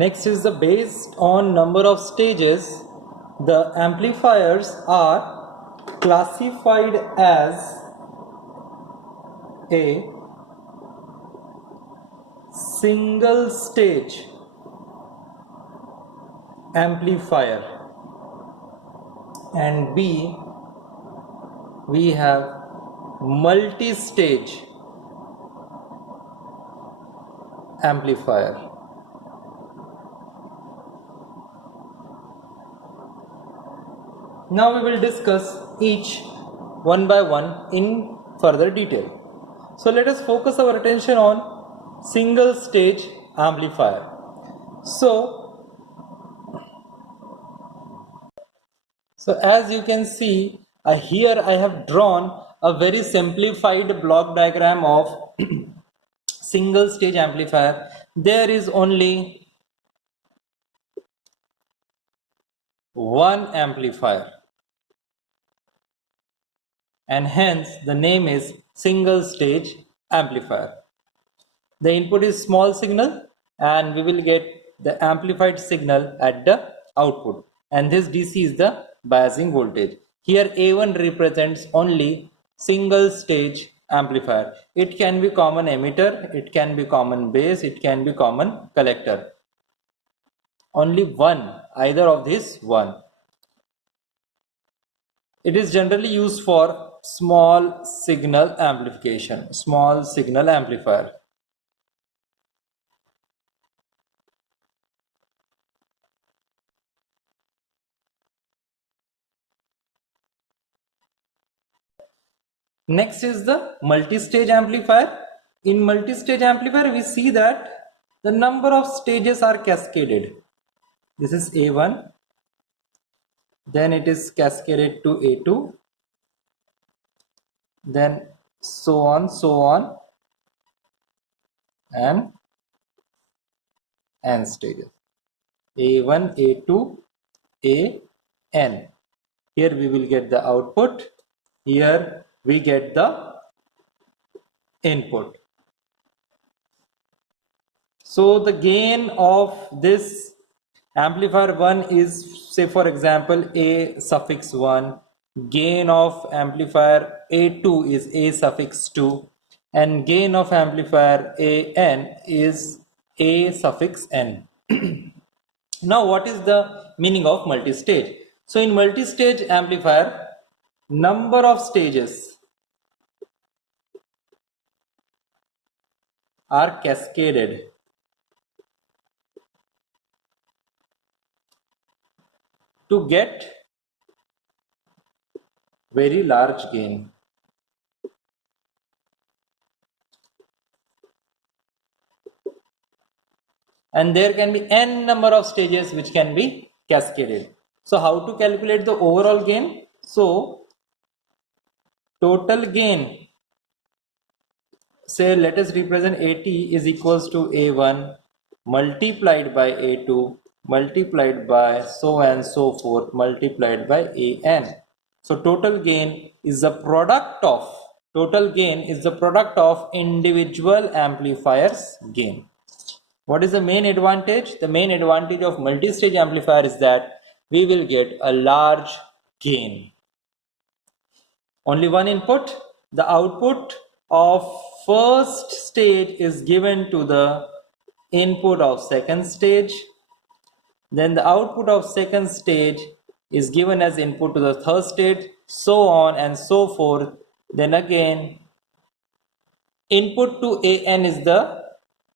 Next is the based on number of stages, the amplifiers are classified as a single stage amplifier, and B, we have multi-stage amplifier. Now we will discuss each one by one in further detail. So let us focus our attention on single stage amplifier. So as you can see, here I have drawn a very simplified block diagram of single stage amplifier. There is only one amplifier, and hence the name is single stage amplifier. The input is small signal and we will get the amplified signal at the output, and this DC is the biasing voltage. Here A1 represents only single stage amplifier. It can be common emitter, it can be common base, it can be common collector. Only one, either of these one. It is generally used for small signal amplification, small signal amplifier. Next is the multi-stage amplifier. In multi-stage amplifier, we see that the number of stages are cascaded. This is A1, then it is cascaded to A2, then so on, and n stages. A1, A2, An. Here we will get the output. Here we get the input. So the gain of this amplifier 1 is, say for example, A suffix 1. Gain of amplifier A2 is A suffix 2, and gain of amplifier An is A suffix n. Now what is the meaning of multi-stage? So in multi-stage amplifier, number of stages are cascaded to get very large gain. And there can be n number of stages which can be cascaded. So how to calculate the overall gain? So total gain, say let us represent AT is equals to A1 multiplied by A2 multiplied by so and so forth multiplied by An. So total gain is the product of individual amplifiers gain. What is the main advantage? The main advantage of multi-stage amplifier is that we will get a large gain. Only one input. The output of first stage is given to the input of second stage. Then the output of second stage is given as input to the third stage, so on and so forth. Then again, input to An is the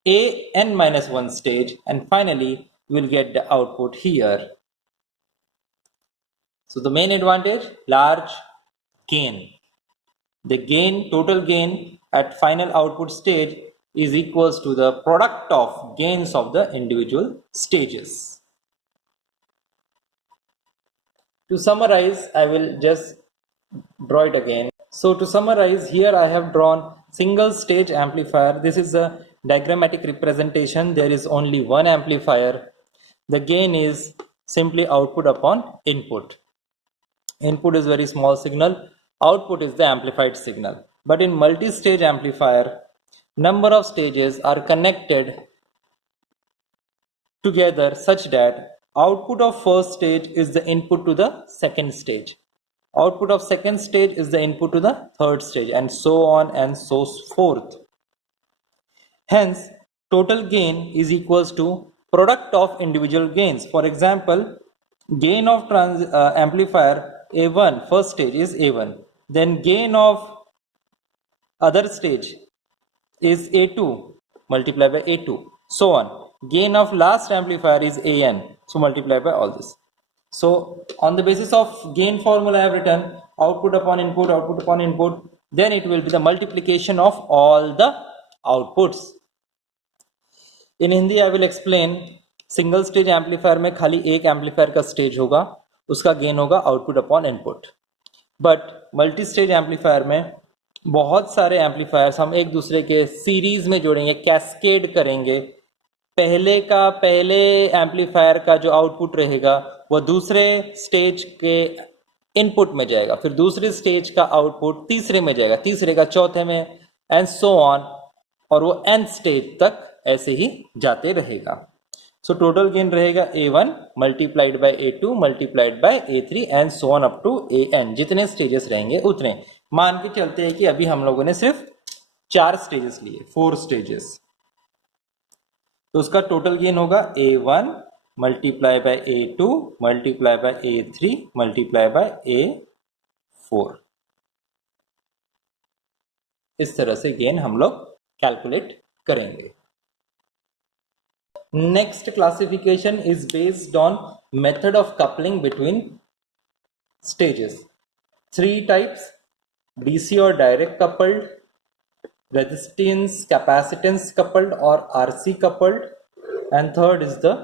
An minus 1 stage, and finally we will get the output here. So the main advantage, large gain. The gain, total gain at final output stage is equals to the product of gains of the individual stages. To summarize, I will just draw it again. So to summarize, here I have drawn single stage amplifier. This is a diagrammatic representation. There is only one amplifier. The gain is simply output upon input. Input is very small signal. Output is the amplified signal. But in multi-stage amplifier, number of stages are connected together such that output of first stage is the input to the second stage. Output of second stage is the input to the third stage, and so on and so forth. Hence, total gain is equals to product of individual gains. For example, gain of amplifier A1 first stage is A1. Then gain of other stage is A2 multiplied by A2. So on. Gain of last amplifier is AN. So multiply by all this. So on the basis of gain formula I have written output upon input, then it will be the multiplication of all the outputs. In Hindi I will explain single stage amplifier में खाली एक amplifier का stage होगा, उसका gain होगा output upon input. But multi stage amplifier में बहुत सारे एम्पलीफायर्स हम एक दूसरे के सीरीज में जोड़ेंगे, कैस्केड करेंगे. पहले एम्पलीफायर का जो आउटपुट रहेगा वो दूसरे स्टेज के इनपुट में जाएगा, फिर दूसरे स्टेज का आउटपुट तीसरे में जाएगा, तीसरे का चौथे में, एंड सो ऑन, और वो एन स्टेज तक ऐसे ही जाते रहेगा. सो टोटल गेन रहेगा A1 multiplied by A2 multiplied by A3 and so on up to AN. जितने स्टेजेस रहेंगे उतने. मान के चलते हैं कि अभी हम लोगों ने सिर्फ 4 स्टेजेस लिए, 4 स्टेजेस, तो उसका टोटल गेन होगा A1 multiply by A2 multiply by A3 multiply by A4. इस तरह से गेन हम लोग कैलकुलेट करेंगे. Next classification is based on method of coupling between stages. 3 types: DC or direct coupled, resistance capacitance coupled or RC coupled, and third is the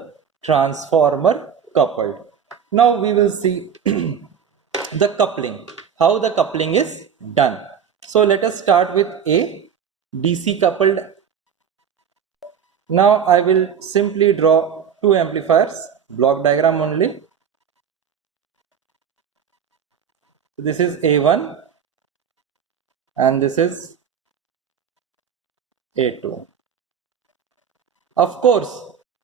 transformer coupled. Now we will see the coupling, how the coupling is done. So let us start with a DC coupled. Now I will simply draw 2 amplifiers, block diagram only. This is A1 and this is A2. Of course,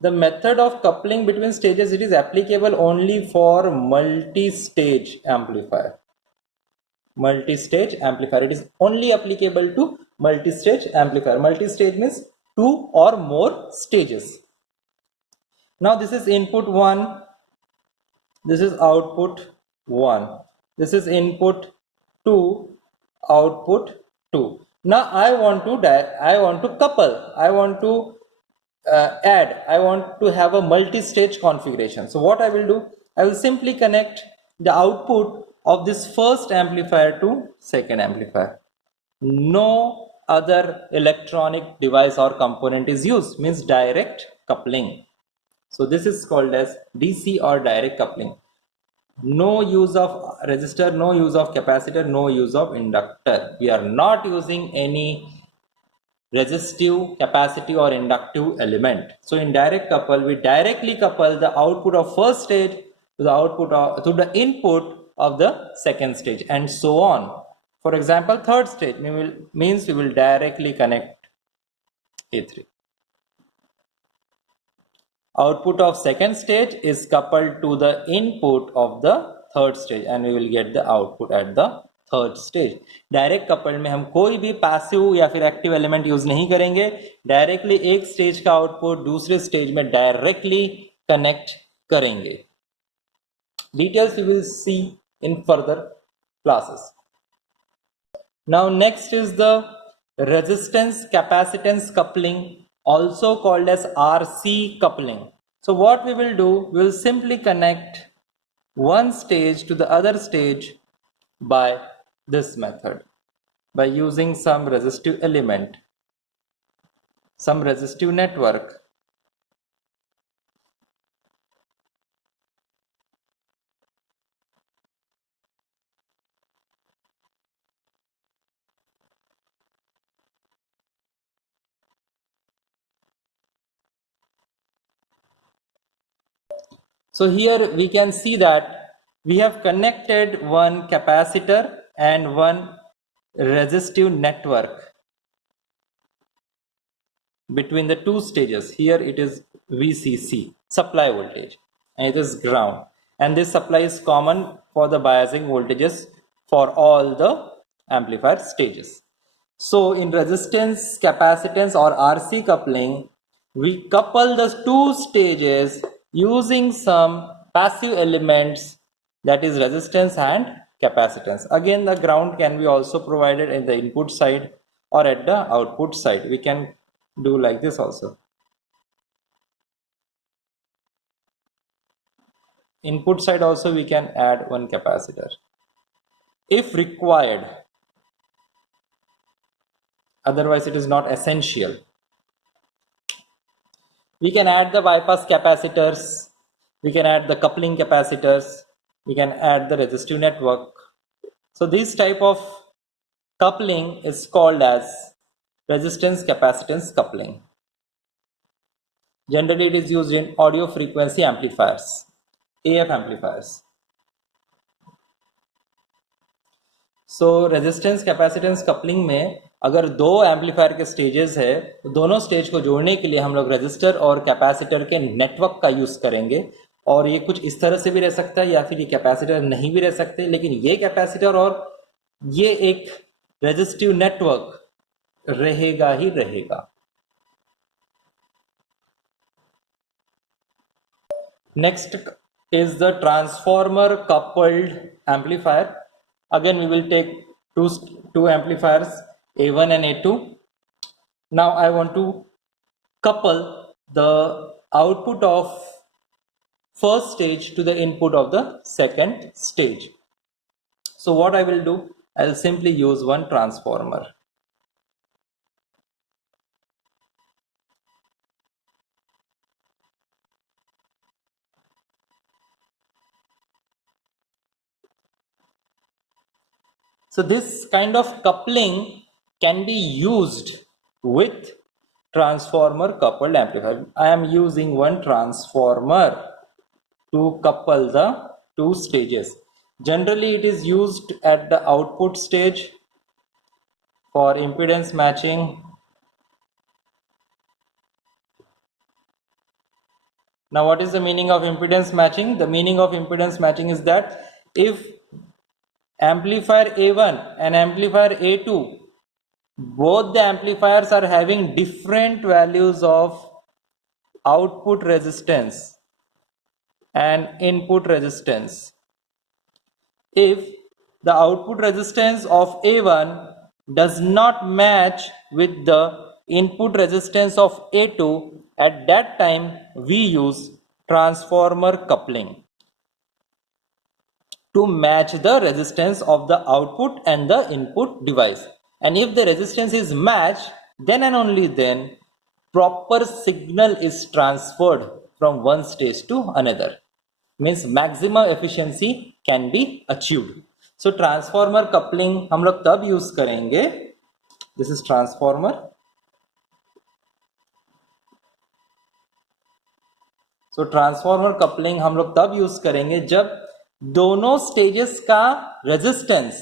the method of coupling between stages, it is applicable only for multi-stage amplifier. Multi-stage amplifier, it is only applicable to multi-stage amplifier. Multi-stage means 2 or more stages. Now this is input 1, this is output 1, this is input 2, output 2. Now I want to couple, I want to add, I want to have a multi-stage configuration. So what I will do, I will simply connect the output of this first amplifier to second amplifier. No other electronic device or component is used, means direct coupling. So this is called as DC or direct coupling. No use of resistor, no use of capacitor, no use of inductor. We are not using any resistive, capacitive or inductive element. So in direct couple, we directly couple the output of first stage to the output of, to the input of the second stage, and so on. For example, third stage means we will directly connect A3. Output of second stage is coupled to the input of the third stage and we will get the output at the third stage. Direct coupled में हम कोई भी passive या फिर active element use नहीं करेंगे. Directly एक stage का output दूसरे stage में directly connect करेंगे. Details we will see in further classes. Now next is the resistance capacitance coupling, also called as RC coupling. So what we will do, we will simply connect one stage to the other stage by this method, by using some resistive element, some resistive network. So here we can see that we have connected one capacitor and one resistive network between the two stages. Here it is VCC, supply voltage, and it is ground. And this supply is common for the biasing voltages for all the amplifier stages. So in resistance, capacitance or RC coupling, we couple the two stages using some passive elements, that is resistance and capacitance. Again, the ground can be also provided in the input side or at the output side. We can do like this also. Input side also we can add one capacitor if required. Otherwise, it is not essential. We can add the bypass capacitors, we can add the coupling capacitors, we can add the resistive network. So this type of coupling is called as resistance capacitance coupling. Generally, it is used in audio frequency amplifiers, AF amplifiers. So resistance capacitance coupling में अगर दो amplifier के stages है तो दोनों stage को जोड़ने के लिए हम लोग रेजिस्टर और कैपेसिटर के नेटवर्क का यूज करेंगे। और ये कुछ इस तरह से भी रह सकता है या फिर ये कैपेसिटर नहीं भी रह सकते, लेकिन ये कैपेसिटर और ये एक रेजिस्टिव नेटवर्क रहेगा ही रहेगा। Next is the transformer coupled amplifier. Again, we will take two amplifiers, A1 and A2. Now I want to couple the output of first stage to the input of the second stage. So what I will do, I'll simply use one transformer. So this kind of coupling can be used with transformer coupled amplifier. I am using one transformer to couple the two stages. Generally, it is used at the output stage for impedance matching. Now, what is the meaning of impedance matching? The meaning of impedance matching is that if amplifier A1 and amplifier A2, both the amplifiers are having different values of output resistance and input resistance. If the output resistance of A1 does not match with the input resistance of A2, at that time we use transformer coupling to match the resistance of the output and the input device. And if the resistance is matched, then and only then proper signal is transferred from one stage to another. Means maximum efficiency can be achieved. So transformer coupling हम लोग तब use करेंगे. This is transformer. So transformer coupling हम लोग तब use करेंगे जब दोनों स्टेजेस का रेजिस्टेंस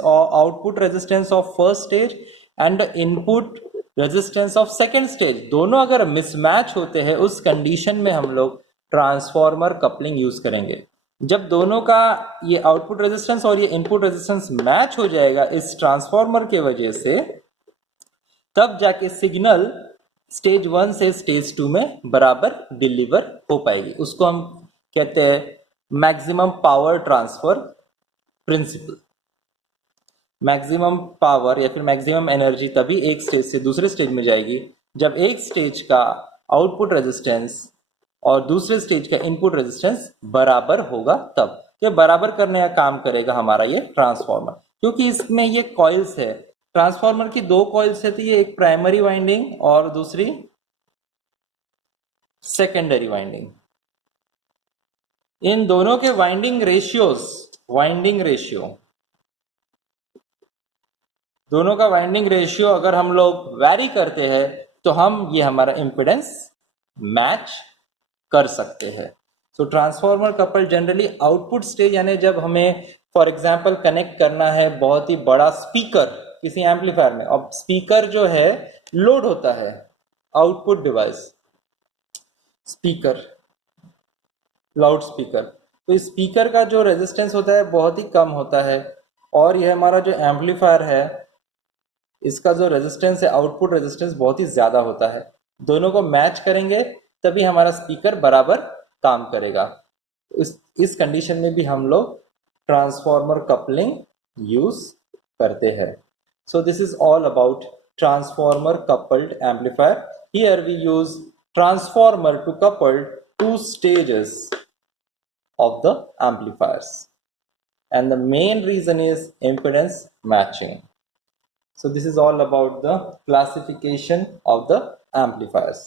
और output resistance of first stage and input resistance of second stage दोनों अगर मिसमैच होते हैं, उस कंडीशन में हम लोग ट्रांसफॉर्मर कपलिंग यूज करेंगे। जब दोनों का ये आउटपुट रेजिस्टेंस और ये इनपुट रेजिस्टेंस मैच हो जाएगा इस ट्रांसफॉर्मर के वजह से, तब जाके सिग्नल स्टेज 1 से स्टेज 2 में बराबर डिलीवर हो पाएगी। उसको हम कहते हैं maximum power transfer principle. Maximum power या फिर मैक्सिमम एनर्जी तभी एक स्टेज से दूसरे स्टेज में जाएगी जब एक स्टेज का आउटपुट रेजिस्टेंस और दूसरे स्टेज का इनपुट रेजिस्टेंस बराबर होगा। तब ये बराबर करने का काम करेगा हमारा ये ट्रांसफार्मर, क्योंकि इसमें ये कॉइल्स है। ट्रांसफार्मर की दो कॉइल्स है, तो ये एक प्राइमरी वाइंडिंग और दूसरी सेकेंडरी वाइंडिंग। इन दोनों के वाइंडिंग रेशियो दोनों का वाइंडिंग रेशियो अगर हम लोग वैरी करते हैं तो हम ये हमारा इंपेडेंस मैच कर सकते हैं। So transformer couple generally output stage, यानी जब हमें फॉर एग्जांपल कनेक्ट करना है बहुत ही बड़ा स्पीकर किसी एम्पलीफायर में, और स्पीकर जो है लोड होता है, output device, speaker, loud speaker. तो स्पीकर का जो रेजिस्टेंस होता है बहुत ही कम होता है, और यह हमारा जो एम्पलीफायर है इसका जो रेजिस्टेंस है, आउटपुट रेजिस्टेंस बहुत ही ज़्यादा होता है। दोनों को मैच करेंगे तभी हमारा स्पीकर बराबर काम करेगा। इस कंडीशन में भी हम लोग ट्रांसफॉर्मर कपलिंग यूज करते हैं। So this is all about transformer coupled amplifier. Here we use transformer to couple two stages of the amplifiers, and the main reason is impedance matching. So this is all about the classification of the amplifiers.